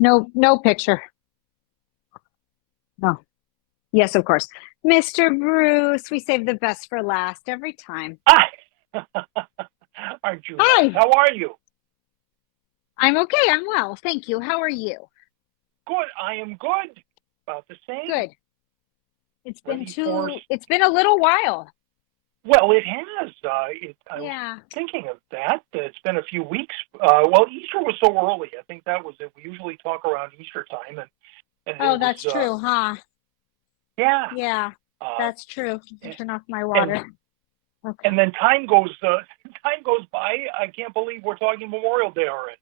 No, no picture. No. Yes, of course. Mr. Bruce, we save the best for last every time. Hi. Aren't you nice? Hi, How are you? I'm okay. I'm well. Thank you. How are you? Good. I am good. About the same. Good. Ready for? It's been a little while. Well, it has. I was Yeah. thinking of that. It's been a few weeks. Well, Easter was so early. I think that was it. We usually talk around Easter time, and Oh, it was. that's true, huh? Yeah. Yeah, Uh, that's true. Turn off my and water. Okay. and then time goes. Time goes by. I can't believe we're talking Memorial Day already.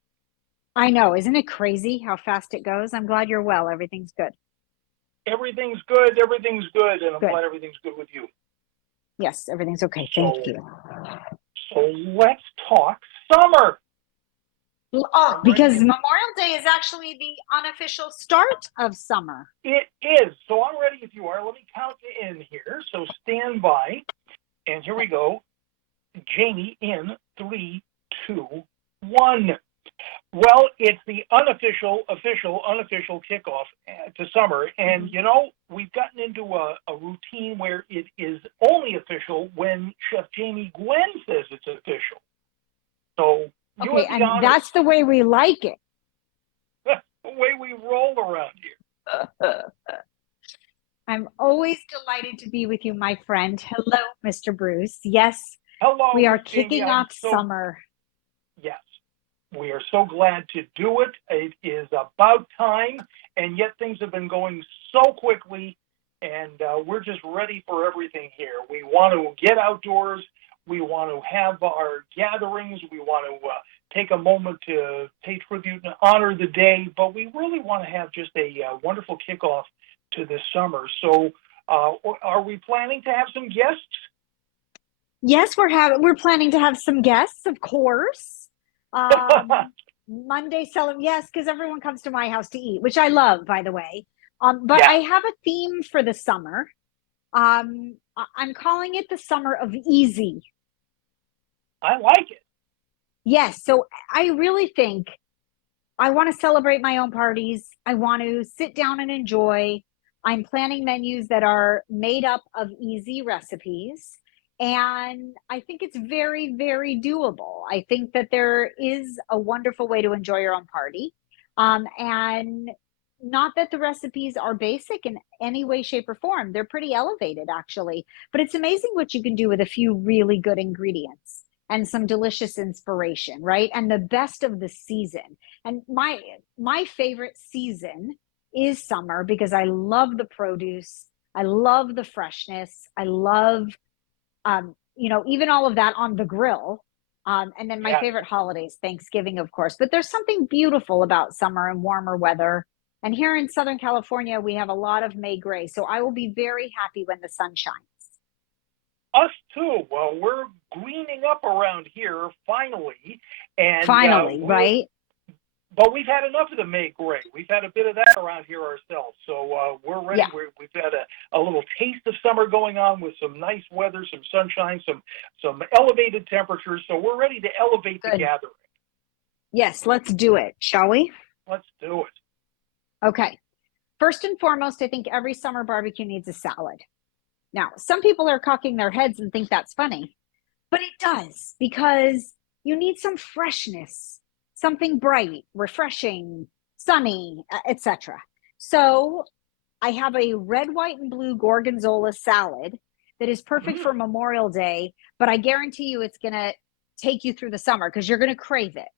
I know. Isn't it crazy how fast it goes? I'm glad you're well. Everything's good. Everything's good. Everything's good, and I'm Good. glad everything's good with you. Yes, everything's okay. Thank So, you. so let's talk summer. Oh, I'm because ready. Memorial Day is actually the unofficial start of summer. It is. So I'm ready if you are. Let me count you in here. So stand by. And here we go. Jamie in three, two, one. Well, it's the unofficial kickoff to summer. And, we've gotten into a routine where it is only official when Chef Jamie Gwen says it's official. So you Okay, have the and honors. that's the way we like it. The way we roll around here. I'm always delighted to be with you, my friend. Hello, Mr. Bruce. Yes, Hello, we are Miss Jamie. kicking I'm off so summer. Yes, we are so glad to do it. It is about time, and yet things have been going so quickly, and we're just ready for everything here. We want to get outdoors. We want to have our gatherings. We want to take a moment to pay tribute and honor the day, but we really want to have just a wonderful kickoff to this summer. So, are we planning to have some guests? Yes, we're planning to have some guests, of course. Um, Monday selling, yes, because everyone comes to my house to eat, which I love, by the way. But Yeah, I have a theme for the summer. I'm calling it the summer of easy. I like it. Yes, so I really think I want to celebrate my own parties. I want to sit down and enjoy. I'm planning menus that are made up of easy recipes. And I think it's very, very doable. I think that there is a wonderful way to enjoy your own party. And not that the recipes are basic in any way, shape, or form. They're pretty elevated, actually. But it's amazing what you can do with a few really good ingredients and some delicious inspiration, right? And the best of the season. And my favorite season is summer because I love the produce. I love the freshness. I love even all of that on the grill. And then my Yeah. favorite holidays, Thanksgiving, of course. But there's something beautiful about summer and warmer weather. And here in Southern California, we have a lot of May gray. So I will be very happy when the sun shines. Us too. Well, we're greening up around here finally, and Finally, right? but we've had enough of the May gray. We've had a bit of that around here ourselves, so we're ready. Yeah, We've had a little taste of summer going on with some nice weather, some sunshine, some elevated temperatures. So we're ready to elevate the good. gathering. Yes, let's do it, shall we? Let's do it. Okay. First and foremost, I think every summer barbecue needs a salad. Now, some people are cocking their heads and think that's funny, but it does because you need some freshness, something bright, refreshing, sunny, etc. So I have a red, white, and blue gorgonzola salad that is perfect for Mm. Memorial Day, but I guarantee you it's going to take you through the summer because you're going to crave it.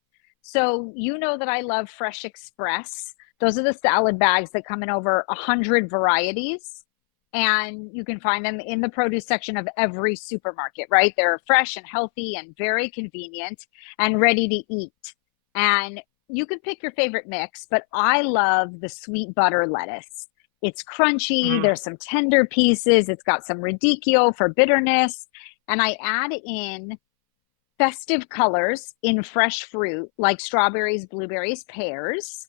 So you know that I love Fresh Express. Those are the salad bags that come in over 100 varieties. And you can find them in the produce section of every supermarket, right? They're fresh and healthy and very convenient and ready to eat. And you can pick your favorite mix, but I love the sweet butter lettuce. It's crunchy, Mm. there's some tender pieces, it's got some radicchio for bitterness. And I add in festive colors in fresh fruit like strawberries, blueberries, pears,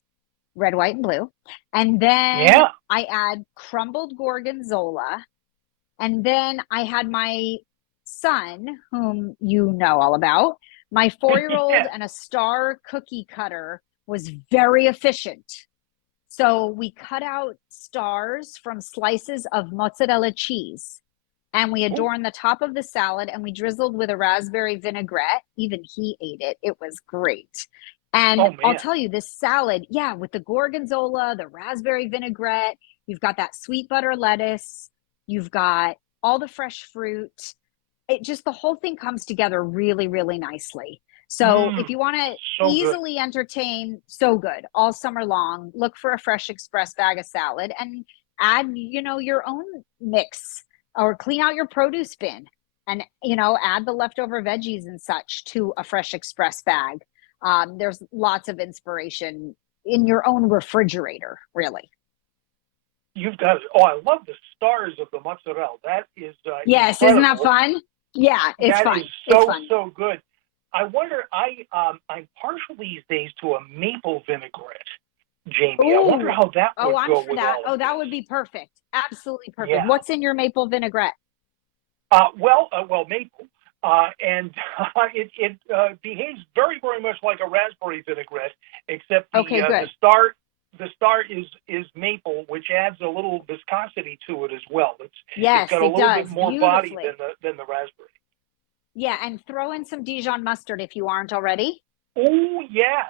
red, white, and blue. And then Yeah. I add crumbled gorgonzola. And then I had my son, whom you know all about, my 4-year-old Yeah. and a star cookie cutter was very efficient. So we cut out stars from slices of mozzarella cheese and we Ooh, adorned the top of the salad and we drizzled with a raspberry vinaigrette. Even he ate it. It was great. And oh I'll man. tell you, this salad, yeah, with the gorgonzola, the raspberry vinaigrette, you've got that sweet butter lettuce, you've got all the fresh fruit. It just, the whole thing comes together really, really nicely. So if Mmm, you want to so good. easily entertain, so good all summer long, look for a Fresh Express bag of salad and add, your own mix or clean out your produce bin and, add the leftover veggies and such to a Fresh Express bag. There's lots of inspiration in your own refrigerator, really. You've got it. Oh, I love the stars of the mozzarella. That is Yes, isn't that incredible. fun? Yeah, it's That is fun. It's fun. so good. I wonder. I'm partial these days to a maple vinaigrette, Jamie. I wonder Oh, how that oh, would I'm go for with that. all of Oh, that this. would be perfect. Absolutely perfect. Yeah. What's in your maple vinaigrette? Well, maple, and it behaves very, very much like a raspberry vinaigrette, except Okay, the good. star is maple, which adds a little viscosity to it as well. It's Yes, got a it little bit does more body beautifully. than the raspberry. Yeah, and throw in some Dijon mustard if you aren't already. Oh yes.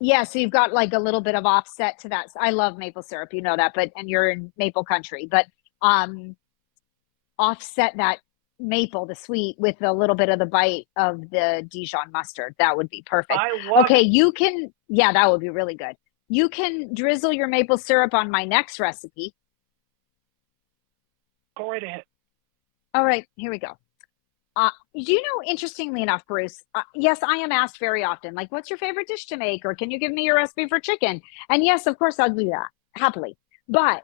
Yeah, so you've got like a little bit of offset to that. I love maple syrup, you know that, but and you're in maple country, but um offset that maple, the sweet, with a little bit of the bite of the Dijon mustard. That would be perfect. I love Okay, it. you can, yeah, that would be really good. You can drizzle your maple syrup on my next recipe. Go right ahead. All right, here we go. Interestingly enough, Bruce, yes, I am asked very often, like, what's your favorite dish to make? Or can you give me your recipe for chicken? And yes, of course, I'll do that happily. But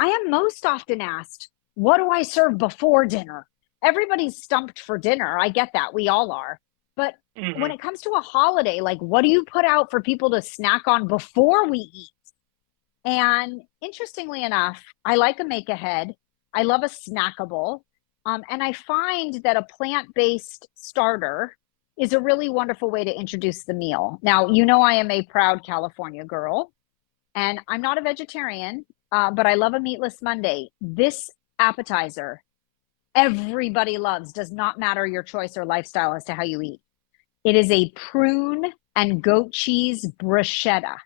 I am most often asked, what do I serve before dinner? Everybody's stumped for dinner. I get that. We all are. But when Hmm. it comes to a holiday, like, what do you put out for people to snack on before we eat? And interestingly enough, I like a make ahead. I love a snackable. And I find that a plant based starter is a really wonderful way to introduce the meal. Now, I am a proud California girl and I'm not a vegetarian, but I love a meatless Monday. This appetizer, everybody loves, does not matter your choice or lifestyle as to how you eat. It is a prune and goat cheese bruschetta.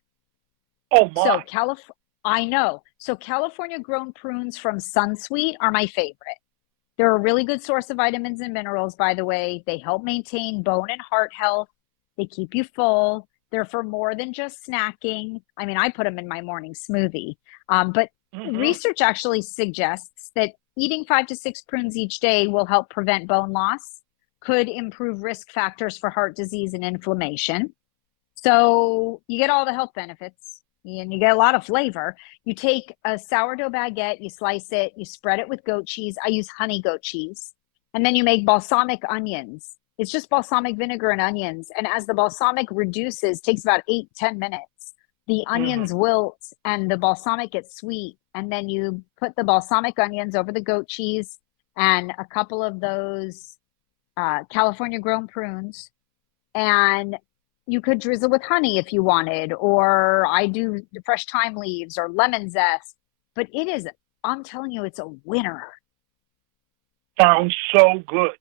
Oh So my. I know. So California grown prunes from Sunsweet are my favorite. They're a really good source of vitamins and minerals, by the way. They help maintain bone and heart health. They keep you full. They're for more than just snacking. I mean, I put them in my morning smoothie. But Hmm. research actually suggests that eating 5 to 6 prunes each day will help prevent bone loss, could improve risk factors for heart disease and inflammation. So you get all the health benefits and you get a lot of flavor. You take a sourdough baguette, you slice it, you spread it with goat cheese. I use honey goat cheese. And then you make balsamic onions. It's just balsamic vinegar and onions. And as the balsamic reduces, takes about 8 to 10 minutes. The Hmm. onions wilt and the balsamic gets sweet. And then you put the balsamic onions over the goat cheese and a couple of those California grown prunes, and you could drizzle with honey if you wanted, or I do fresh thyme leaves or lemon zest. But I'm telling you, it's a winner. Sounds so good.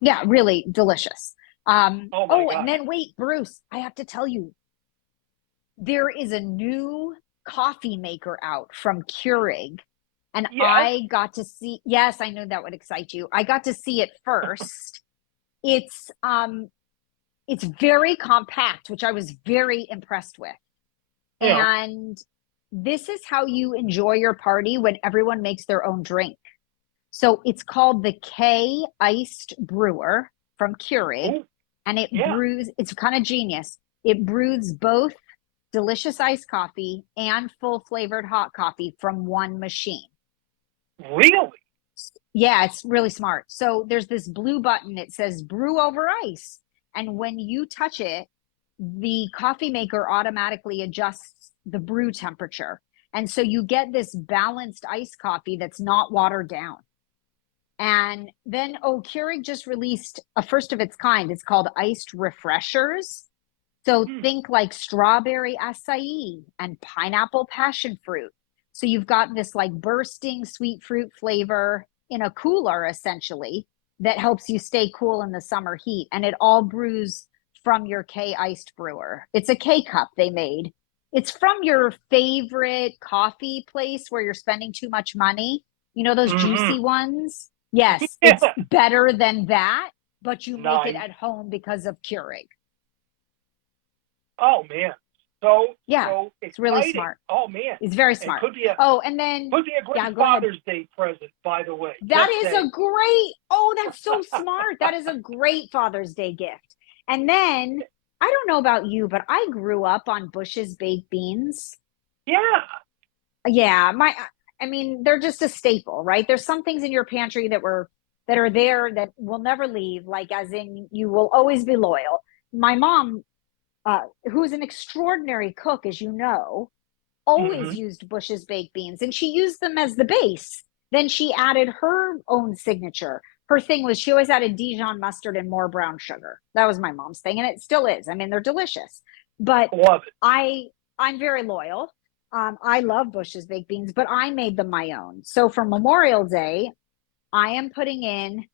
Yeah, really delicious. Oh my Oh, and gosh. then wait, Bruce, I have to tell you, there is a new coffee maker out from Keurig. And Yes. I got to see, yes, I know that would excite you. I got to see it first. It's it's very compact, which I was very impressed with. Yeah. And this is how you enjoy your party when everyone makes their own drink. So it's called the K Iced Brewer from Keurig, Oh and yeah. it's kind of genius. It brews both delicious iced coffee and full flavored hot coffee from one machine. Really? Yeah, it's really smart. So there's this blue button. It says brew over ice. And when you touch it, the coffee maker automatically adjusts the brew temperature. And so you get this balanced iced coffee that's not watered down. And then, Keurig just released a first of its kind. It's called Iced Refreshers. So Hmm. think like strawberry acai and pineapple passion fruit. So you've got this like bursting sweet fruit flavor in a cooler essentially that helps you stay cool in the summer heat. And it all brews from your K iced brewer. It's a K cup they made. It's from your favorite coffee place where you're spending too much money. You know, those Mm-hmm. juicy ones? Yes, it's Yeah. better than that, but you make it Nice. at home because of Keurig. Oh man. So Yeah, so it's really exciting. smart. Oh man. It's very It smart. could be a Oh, and then, great yeah, go ahead. Father's Day present, by the way. That Just is saying. a great, oh, that's so smart. That is a great Father's Day gift. And then, I don't know about you, but I grew up on Bush's baked beans. Yeah. Yeah, I mean, they're just a staple, right? There's some things in your pantry that are there that will never leave, like as in you will always be loyal. My mom, who's an extraordinary cook, as you know, always Mm-hmm. used Bush's baked beans and she used them as the base. Then she added her own signature. Her thing was she always added Dijon mustard and more brown sugar. That was my mom's thing, and it still is. I mean, they're delicious. But Love it. I I'm very loyal. I love Bush's baked beans, but I made them my own. So for Memorial Day, I am putting in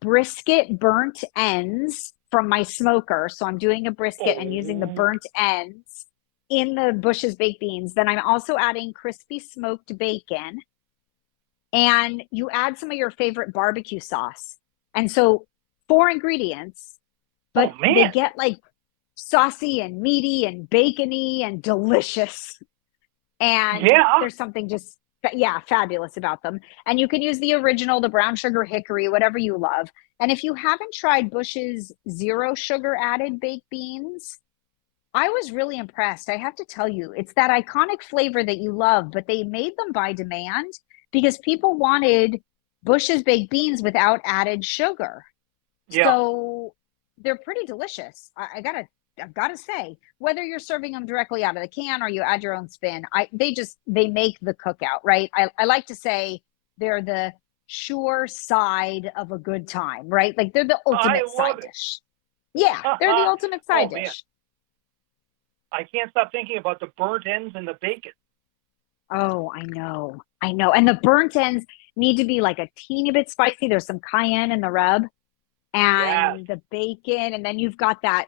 brisket burnt ends from my smoker. So I'm doing a brisket and using the Oh. burnt ends in the Bush's baked beans. Then I'm also adding crispy smoked bacon, and you add some of your favorite barbecue sauce. And so four ingredients, Oh but they man. get like saucy and meaty and bacony and delicious. And Yeah. there's something just, yeah, fabulous about them. And you can use the original, the brown sugar hickory, whatever you love. And if you haven't tried Bush's zero sugar added baked beans, I was really impressed. I have to tell you, it's that iconic flavor that you love, but they made them by demand because people wanted Bush's baked beans without added sugar. Yeah. So they're pretty delicious. I've gotta say, whether you're serving them directly out of the can or you add your own spin, they make the cookout, right? I like to say they're the sure side of a good time, right? Like they're the I ultimate love side it. dish. Yeah, they're the ultimate Oh side man. dish. I can't stop thinking about the burnt ends and the bacon. Oh, I know. I know. And the burnt ends need to be like a teeny bit spicy. There's some cayenne in the rub Yes. and the bacon. And then you've got that,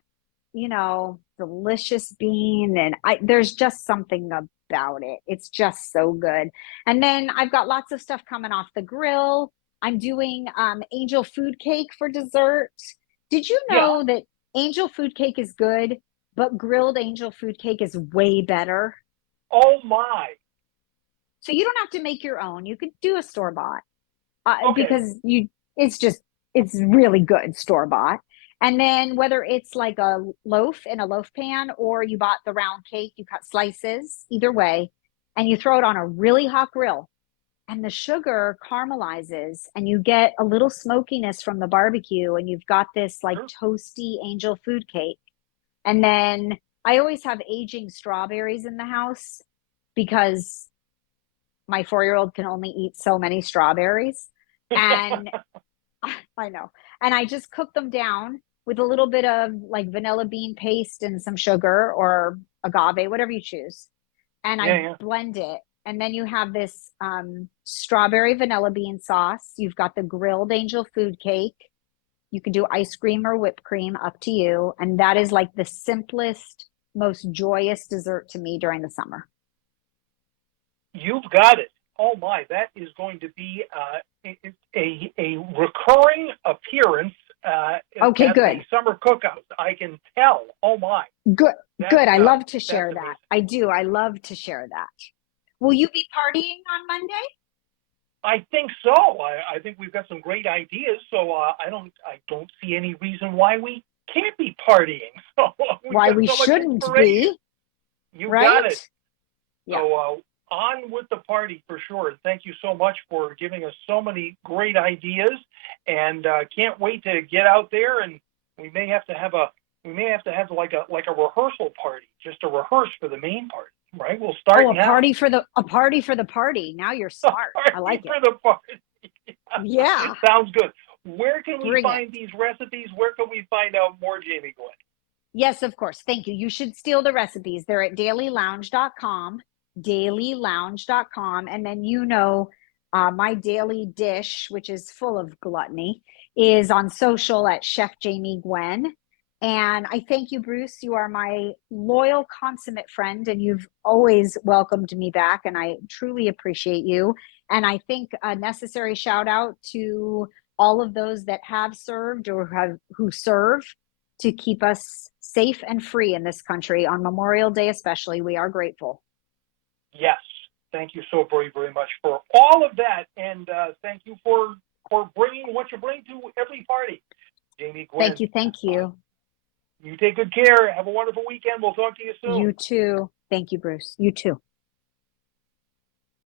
delicious bean. And there's just something about it. It's just so good. And then I've got lots of stuff coming off the grill. I'm doing angel food cake for dessert. Did you Yeah. know that angel food cake is good, but grilled angel food cake is way better? Oh my. So you don't have to make your own. You could do a store bought Okay. because it's really good store bought. And then whether it's like a loaf in a loaf pan or you bought the round cake, you cut slices, either way, and you throw it on a really hot grill. And the sugar caramelizes and you get a little smokiness from the barbecue and you've got this like Sure. toasty angel food cake. And then I always have aging strawberries in the house because my 4 year old can only eat so many strawberries. And I know. And I just cook them down with a little bit of like vanilla bean paste and some sugar or agave, whatever you choose. And I Yeah, yeah. blend it. And then you have this strawberry vanilla bean sauce. You've got the grilled angel food cake. You can do ice cream or whipped cream, up to you. And that is like the simplest, most joyous dessert to me during the summer. You've got it. Oh my, that is going to be a recurring appearance Okay, at the good. summer cookout. I can tell. Oh my, Good, that's good. I love to that's share that. amazing. I do. I love to share that. Will you be partying on Monday? I think so. I think we've got some great ideas. So I don't see any reason why we can't be partying. So we've Why got we so much shouldn't inspiration. be, You got right? it. Yeah. So on with the party for sure. Thank you so much for giving us so many great ideas, and can't wait to get out there. And we may have to have like a rehearsal party, just to rehearse for the main party. Right? We'll Oh, start now. a party for the party. Now you're smart. I Party like it. for the party. Yeah. Sounds good. Where can we Bring it. find these recipes? Where can we find out more, Jamie Gwen? Yes, of course. Thank you. You should steal the recipes. They're at dailylounge.com, dailylounge.com. And then, my daily dish, which is full of gluttony, is on social at Chef Jamie Gwen. And I thank you, Bruce. You are my loyal, consummate friend, and you've always welcomed me back. And I truly appreciate you. And I think a necessary shout out to all of those that have served or who serve to keep us safe and free in this country on Memorial Day, especially. We are grateful. Yes. Thank you so very, very much for all of that. And thank you for bringing what you bring to every party. Jamie, Gwen, Thank you. Thank you. you take good care. Have a wonderful weekend. We'll talk to you soon. You too. Thank you, Bruce. You too.